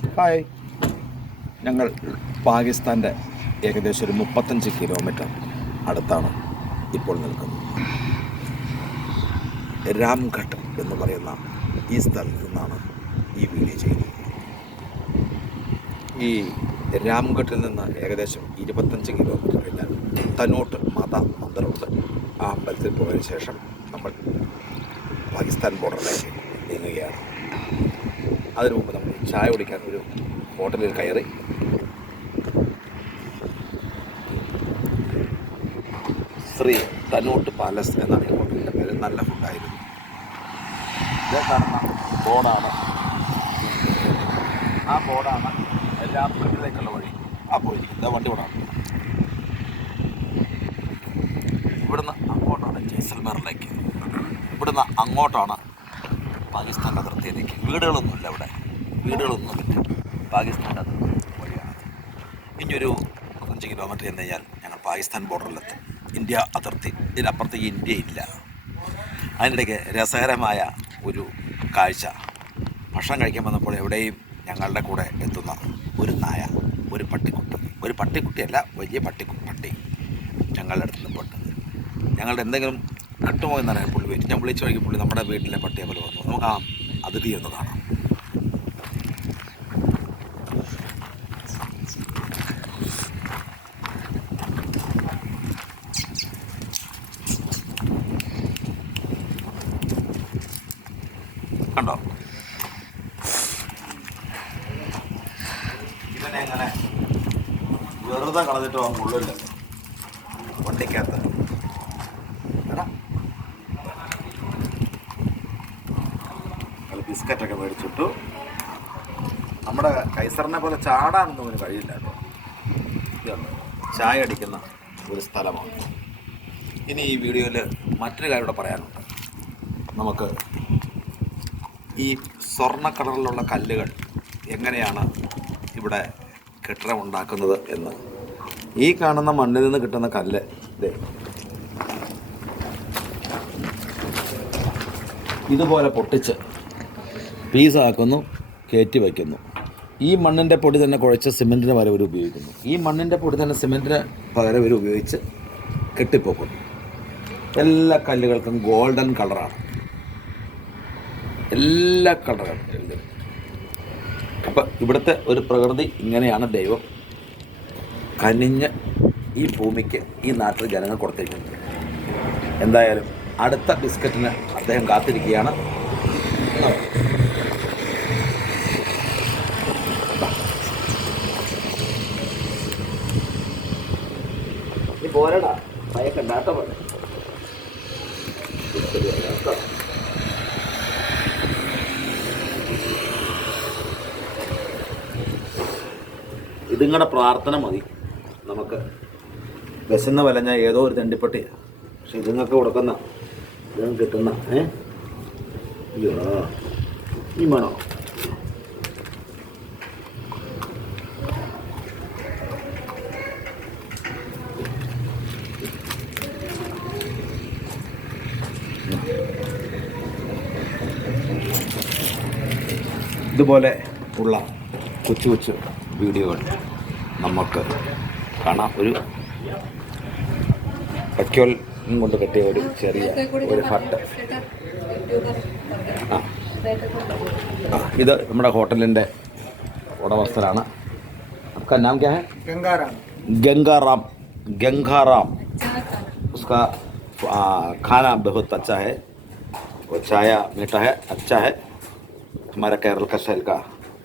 Hi ഞങ്ങൾ പാകിസ്ഥാന്റെ ഏകദേശം ഒരു മുപ്പത്തഞ്ച് കിലോമീറ്റർ അടുത്താണ് ഇപ്പോൾ നിൽക്കുന്നത്. രാംഘട്ട് എന്ന് പറയുന്ന ഈ സ്ഥലത്ത് നിന്നാണ് ഈ വീഡിയോ ചെയ്യുന്നത്. ഈ രാംഘട്ടിൽ നിന്ന് ഏകദേശം ഇരുപത്തഞ്ച് കിലോമീറ്റർ കഴിഞ്ഞാൽ തനോട്ട് മാതാ മന്ദിരമുണ്ട് ആ അമ്പലത്തിൽ പോയതിനു ശേഷം നമ്മൾ പാകിസ്ഥാൻ ബോർഡറിലേക്ക് നീങ്ങുകയാണ്. അതിനു മുമ്പ് നമ്മൾ ചായ കുടിക്കാൻ ഒരു ഹോട്ടലിൽ കയറി. ശ്രീ തന്നോട്ട് പാലസ് എന്നാണ് ഈ ഹോട്ടലിന്റെ പേര്. നല്ല ഫുഡായിരുന്നു ഇത് കാണുന്ന ബോർഡാണ്. ആ ബോർഡാണ് എല്ലാ ഫ്രണ്ടിലേക്കുള്ള വഴി. ആ പോയി എന്താ വണ്ടി ഓടാണ്. ഇവിടുന്ന് അങ്ങോട്ടാണ് ജയ്സൽമേറിലേക്ക്. ഇവിടുന്ന് അങ്ങോട്ടാണ് പാകിസ്ഥാൻ അതിർത്തിയിലേക്ക്. വീടുകളൊന്നുമില്ല അവിടെ. വീടുകളൊന്നുമില്ല പാകിസ്ഥാൻ അതിർത്തി വഴിയാണ്. ഇനിയൊരു അഞ്ച് കിലോമീറ്റർ ചെന്ന് കഴിഞ്ഞാൽ ഞങ്ങൾ പാകിസ്ഥാൻ ബോർഡറിലെത്തും ഇന്ത്യ അതിർത്തി. ഇതിനപ്പുറത്തേക്ക് ഇന്ത്യ ഇല്ല. അതിനിടയ്ക്ക് രസകരമായ ഒരു കാഴ്ച. ഭക്ഷണം കഴിക്കാൻ വന്നപ്പോൾ എവിടെയും ഞങ്ങളുടെ കൂടെ എത്തുന്ന ഒരു നായ ഒരു പട്ടിക്കുട്ടി. ഒരു പട്ടിക്കുട്ടിയല്ല വലിയ പട്ടിക്കു പട്ടി ഞങ്ങളുടെ അടുത്ത് നിന്ന് പെട്ടത്. ഞങ്ങളുടെ എന്തെങ്കിലും നട്ടുമോ എന്നറിയാൻ പുള്ളി വരും ഞാൻ വിളിച്ചു നോക്കി പുള്ളി നമ്മുടെ വീട്ടിലെ പട്ടിയെ പോലെ വന്നു. നമുക്ക് ആ അതിഥി ഒന്ന് കാണാം. കണ്ടോ? ഇവനെ എങ്ങനെ വെറുതെ കളഞ്ഞിട്ട് പോകാൻ കൊള്ളില്ല. വണ്ടിക്കകത്ത് എടാ. ഞങ്ങൾ ബിസ്ക്കറ്റൊക്കെ മേടിച്ചിട്ടു. നമ്മുടെ കൈസറിനെ പോലെ ചാടാനൊന്നും അവന് കഴിയില്ല കേട്ടോ. ചായ അടിക്കുന്ന ഒരു സ്ഥലമാണ്. ഇനി ഈ വീഡിയോയിൽ മറ്റൊരു കാര്യം കൂടെ പറയാനുണ്ട്. നമുക്ക് ഈ സ്വർണ കളറിലുള്ള കല്ലുകൾ എങ്ങനെയാണ് ഇവിടെ കെട്ടിടം ഉണ്ടാക്കുന്നത് എന്ന്. ഈ കാണുന്ന മണ്ണിൽ നിന്ന് കിട്ടുന്ന കല്ല് ഇതേ ഇതുപോലെ പൊട്ടിച്ച് പീസാക്കുന്നു കയറ്റി വയ്ക്കുന്നു. ഈ മണ്ണിന്റെ പൊടി തന്നെ കുഴച്ച് സിമെന്റിന് വരെ ഇവർ ഉപയോഗിക്കുന്നു. ഈ മണ്ണിന്റെ പൊടി തന്നെ സിമെന്റിന് പകരം ഇവർ ഉപയോഗിച്ച് കെട്ടിപ്പോക്കുന്നു. എല്ലാ കല്ലുകൾക്കും ഗോൾഡൻ കളറാണ് എല്ലാ കളറുകളും അപ്പം ഇവിടുത്തെ ഒരു പ്രകൃതി ഇങ്ങനെയാണ് ദൈവം കനിഞ്ഞ് ഈ ഭൂമിക്ക് ഈ നാട്ടിൽ ജനങ്ങൾ കൊടുത്തിരിക്കുന്നത്. എന്തായാലും അടുത്ത ബിസ്ക്കറ്റിന് അദ്ദേഹം കാത്തിരിക്കുകയാണ്. പോരടാ. ഭയക്കണ്ടാട്ട പോലെ ഇതിങ്ങളുടെ പ്രാർത്ഥന മതി. നമുക്ക് വിശന്ന് വലഞ്ഞ ഏതോ ഒരു തെണ്ടിപ്പട്ടിയാണ് പക്ഷെ ഇതുങ്ങൾക്ക് കൊടുക്കുന്ന ഇതുങ്ങൾക്ക് കിട്ടുന്ന ഏ? ഈ വേണോ ഇതുപോലെ ഉള്ള കൊച്ചു കൊച്ചു വീഡിയോകൾ നമുക്ക് കാണാം ഒരു വൈക്കോൽ കൊണ്ട് കെട്ടിയ ഒരു ചെറിയ ഒരു ഹട്ട് ആ ആ ഇത് നമ്മുടെ ഹോട്ടലിൻ്റെ ഉടമസ്ഥനാണ് आपका नाम क्या है गंगाराम गंगाराम गंगाराम उसका आ, खाना बहुत अच्छा है वो चाय मीठा है अच्छा है हमारा केरल का स्टाइल का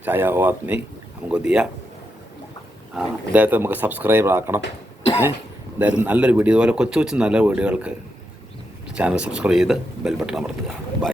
चाय वो आदमी हमको दिया ആ, ഇദ്ദേഹത്തെ നമുക്ക് സബ്സ്ക്രൈബ് ആക്കണം ഏ? എന്തായാലും നല്ലൊരു വീഡിയോ ഇതുപോലെ കൊച്ചു കൊച്ചു നല്ല വീഡിയോകൾക്ക് ചാനൽ സബ്സ്ക്രൈബ് ചെയ്ത് ബെൽ ബട്ടൺ അമർത്തുക ബൈ